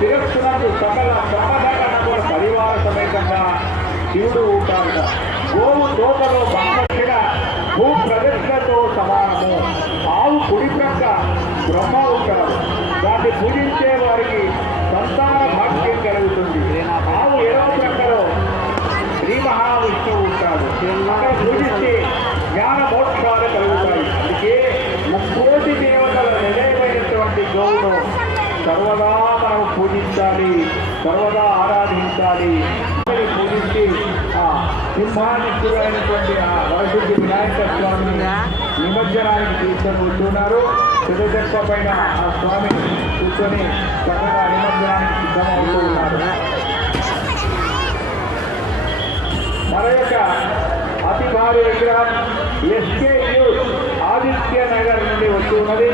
శిరస్సునందు సకల ప్రమదగణముల పరివార సమేతంగా శివుడు ఉంటాడు. గోవు తోటలో బంధించిన భూ ప్రదర్శనతో సమానము. ఆవు కుడి ప్రక్క బ్రహ్మ ఉంటాడు. దాన్ని పూజించే వారికి సంతాన భాగ్యం కలుగుతుంది. ఆవు ఎడమ ప్రక్కలో శ్రీ మహావిష్ణువు ఉంటాడు. అక్కడ పూజిస్తే జ్ఞాన మోక్షాలు కలుగుతాయి. అందుకే ముక్కోటి దేవతల నిలయమైనటువంటి గోవును సర్వదా మనం పూజించాలి, సర్వదా ఆరాధించాలి. పూజించి ఆ సింహానికుడైనటువంటి ఆ వరసిద్ధి వినాయక స్వామిని నిమజ్జనానికి తీసుకొని వస్తున్నారు. చెక్క పైన ఆ స్వామి కూర్చొని చక్కగా నిమజ్జనానికి సిద్ధమవుతూ ఉన్నారు. మన యొక్క అతి భారీ విగ్రహం SKU ఆదిత్య నగర్ నుండి వస్తున్నది.